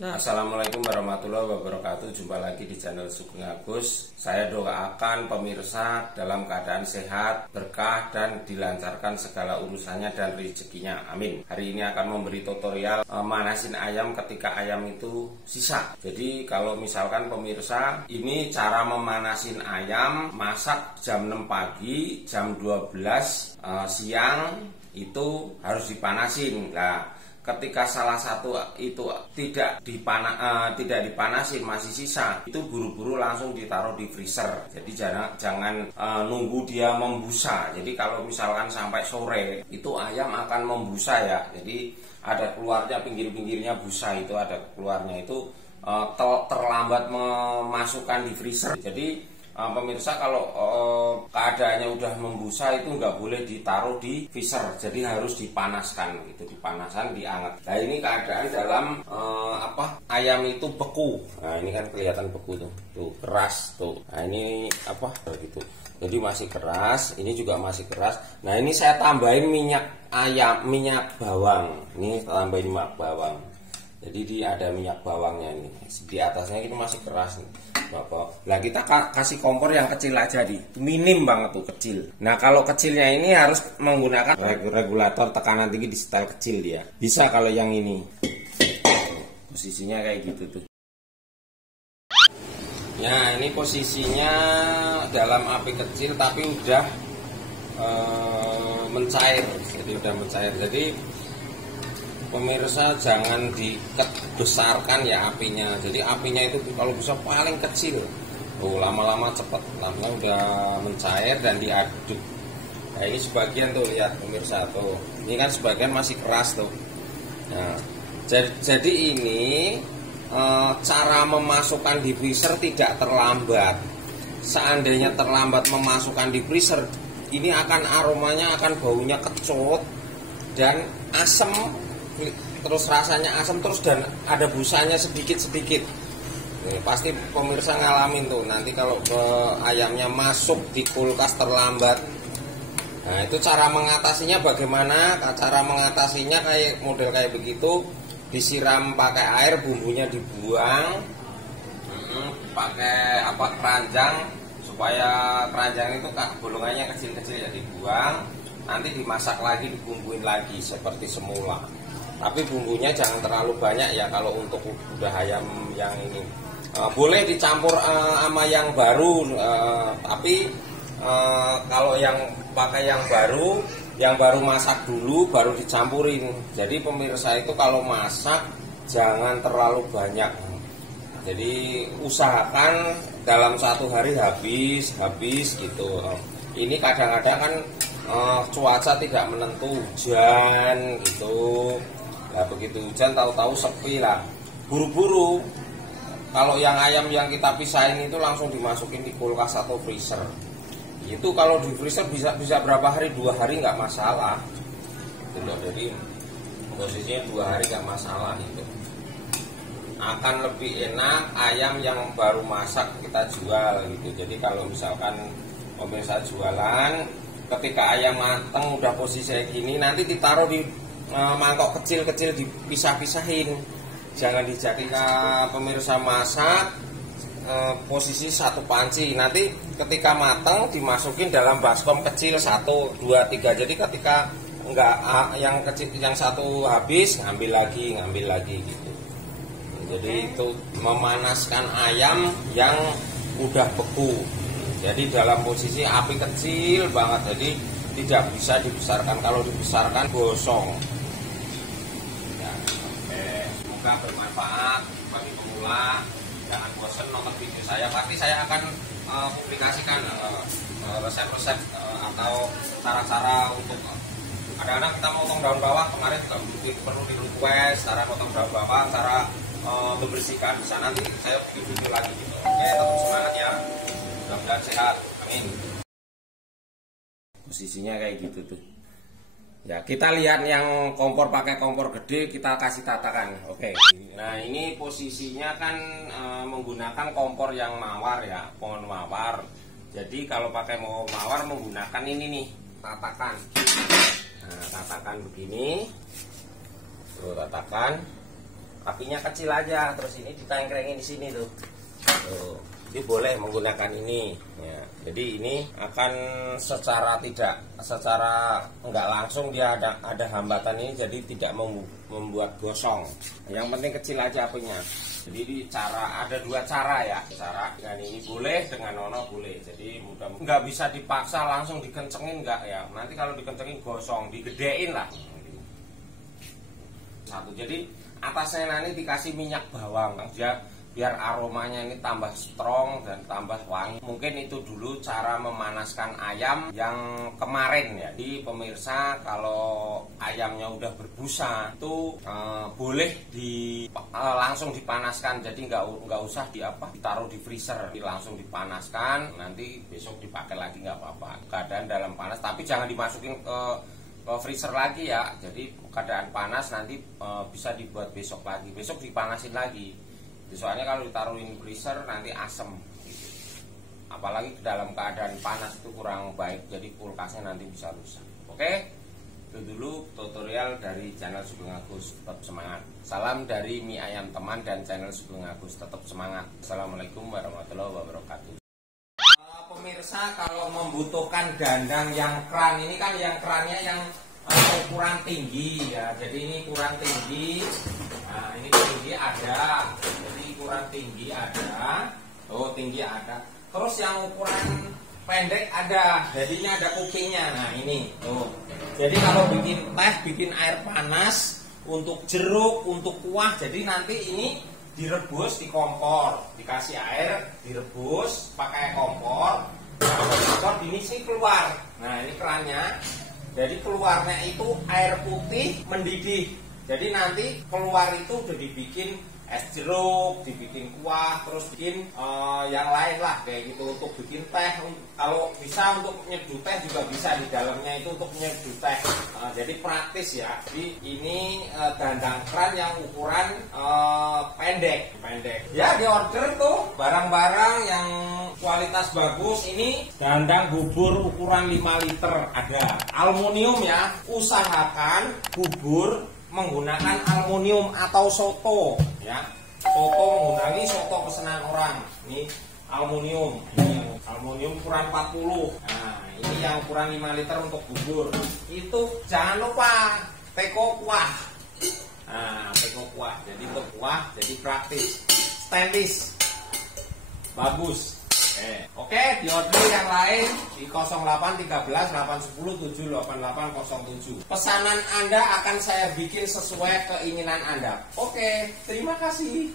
Assalamualaikum warahmatullahi wabarakatuh. Jumpa lagi di channel Sugeng Agus. Saya doakan pemirsa dalam keadaan sehat, berkah, dan dilancarkan segala urusannya dan rezekinya. Amin. Hari ini akan memberi tutorial manasin ayam ketika ayam itu sisa. Jadi kalau misalkan pemirsa, ini cara memanasin ayam, masak jam 6 pagi, jam 12 siang itu harus dipanasin. Nah, ketika salah satu itu tidak dipanasin, masih sisa, itu buru-buru langsung ditaruh di freezer. Jadi jangan nunggu dia membusa. Jadi kalau misalkan sampai sore itu ayam akan membusa ya. Jadi ada keluarnya, pinggir-pinggirnya busa, itu ada keluarnya, itu terlambat memasukkan di freezer. Jadi pemirsa, kalau keadaannya udah membusa itu nggak boleh ditaruh di freezer, jadi harus dipanaskan gitu, dipanasan, dianget. Nah, ini keadaan dalam ayam itu beku. Nah, ini kan kelihatan beku tuh keras tuh. Nah, ini gitu. Jadi masih keras, ini juga masih keras. Nah, ini saya tambahin minyak bawang. Ini tambahin minyak bawang. Jadi ada minyak bawangnya ini. Di atasnya itu masih keras nih. Nah, kita kasih kompor yang kecil aja minim banget tuh, kecil. Nah, kalau kecilnya ini harus menggunakan regulator tekanan tinggi di style kecil dia. Bisa kalau yang ini. Posisinya kayak gitu tuh. Ya, ini posisinya dalam api kecil tapi udah mencair. Jadi udah mencair. Jadi pemirsa jangan dibesarkan ya apinya. Jadi apinya itu kalau bisa paling kecil. Lama-lama cepet, lama udah mencair dan diaduk. Nah, ini sebagian tuh, lihat pemirsa tuh. Ini kan sebagian masih keras tuh. Nah, jadi ini cara memasukkan di freezer tidak terlambat. Seandainya terlambat memasukkan di freezer, ini akan aromanya akan baunya kecut dan asem. Terus rasanya asam terus dan ada busanya sedikit-sedikit. Pasti pemirsa ngalamin tuh nanti kalau ayamnya masuk di kulkas terlambat. Nah, itu cara mengatasinya bagaimana? Cara mengatasinya kayak model kayak begitu, disiram pakai air, bumbunya dibuang, pakai keranjang, supaya keranjang itu bolongannya kecil-kecil ya, dibuang. Nanti dimasak lagi, dibumbuin lagi seperti semula. Tapi bumbunya jangan terlalu banyak ya kalau untuk udah ayam yang ini. Boleh dicampur sama yang baru, tapi kalau yang pakai yang baru masak dulu baru dicampurin. Jadi pemirsa itu kalau masak jangan terlalu banyak. Jadi usahakan dalam satu hari habis gitu. Ini kadang-kadang kan cuaca tidak menentu, hujan gitu. Nah, begitu hujan tahu-tahu sepi lah, buru-buru. Kalau yang ayam yang kita pisahin itu langsung dimasukin di kulkas atau freezer. Itu kalau di freezer bisa berapa hari? 2 hari nggak masalah. Jadi posisinya 2 hari nggak masalah itu. Akan lebih enak ayam yang baru masak kita jual gitu. Jadi kalau misalkan pemirsa jualan, ketika ayam mateng udah posisi kayak gini, nanti ditaruh di mangkok kecil-kecil, dipisah-pisahin. Jangan dijadikan pemirsa masak posisi satu panci. Nanti ketika matang dimasukin dalam baskom kecil 1, 2, 3. Jadi ketika yang kecil, yang satu habis, ngambil lagi gitu. Jadi itu memanaskan ayam yang udah beku. Jadi dalam posisi api kecil banget, jadi tidak bisa dibesarkan. Kalau dibesarkan gosong. Semoga bermanfaat bagi pemula. Jangan bosan nonton video saya. Pasti saya akan publikasikan resep-resep atau cara-cara untuk, kadang-kadang kita motong daun bawang. Kemarin juga perlu di request cara motong daun bawang, cara membersihkan. Bisa nanti saya bikin video lagi gitu. Oke, tetap semangat ya. Mudah-mudahan sehat. Amin. Posisinya kayak gitu tuh. Ya, kita lihat yang kompor, pakai kompor gede, kita kasih tatakan. Oke. Nah, ini posisinya kan menggunakan kompor yang mawar ya, pohon mawar. Jadi kalau pakai mawar menggunakan ini nih, tatakan. Nah, tatakan begini. Tuh, tatakan. apinya kecil aja, terus ini ditengkrengin di sini tuh. Tuh. Jadi boleh menggunakan ini ya. Jadi ini akan secara enggak langsung dia ada hambatan ini, jadi tidak membuat gosong. Yang penting kecil aja apinya. Jadi ada dua cara ya. Cara dengan ini boleh, dengan nono boleh. Jadi mudah nggak bisa dipaksa langsung dikencengin enggak ya. Nanti kalau dikencengin gosong, digedein lah. Satu. Jadi atasnya nanti dikasih minyak bawang dia biar aromanya ini tambah strong dan tambah wangi. Mungkin itu dulu cara memanaskan ayam yang kemarin ya. Di pemirsa, kalau ayamnya udah berbusa itu boleh langsung dipanaskan. Jadi nggak usah ditaruh di freezer, langsung dipanaskan. Nanti besok dipakai lagi nggak apa-apa. Keadaan dalam panas, tapi jangan dimasukin ke freezer lagi ya. Jadi keadaan panas nanti bisa dibuat besok lagi. Besok dipanasin lagi. Soalnya kalau ditaruhin freezer nanti asem gitu. Apalagi dalam keadaan panas itu kurang baik, jadi kulkasnya nanti bisa rusak. Oke, itu dulu tutorial dari channel Sugeng Agus. Tetap semangat. Salam dari mie ayam teman dan channel Sugeng Agus. Tetap semangat. Assalamualaikum warahmatullahi wabarakatuh. Pemirsa, kalau membutuhkan dandang yang kran, ini kan yang krannya yang ukuran tinggi ya. Jadi ini kurang tinggi. Nah, ini tinggi ada. Jadi ukuran tinggi ada. Oh, tinggi ada. Terus yang ukuran pendek ada. Jadinya ada kupingnya. Nah, ini. Tuh. Jadi kalau bikin teh, bikin air panas untuk jeruk, untuk kuah. Jadi nanti ini direbus di kompor, dikasih air, direbus pakai kompor. Kompor ini sih keluar. Nah, ini kerannya. Jadi keluarnya itu air putih mendidih. Jadi nanti keluar itu udah dibikin es jeruk, dibikin kuah, terus bikin yang lain lah kayak gitu untuk bikin teh. Kalau bisa untuk nyeduh teh juga bisa, di dalamnya itu untuk nyeduh teh. Jadi praktis ya. Jadi ini dandang kran yang ukuran pendek. Ya di order tuh barang-barang yang kualitas bagus. Ini dandang bubur ukuran 5 liter ada. Aluminium ya. Usahakan bubur menggunakan aluminium atau soto ya. Soto menggunakan soto pesanan orang. Ini aluminium. Ini aluminium ukuran 40. Nah, ini yang ukuran 5 liter untuk bubur. Itu jangan lupa teko kuah. Nah, teko kuah. Jadi untuk kuah jadi praktis. Stainless. Bagus. Oke, di order yang lain di 0813 810 78807. Pesanan Anda akan saya bikin sesuai keinginan Anda. Oke, terima kasih.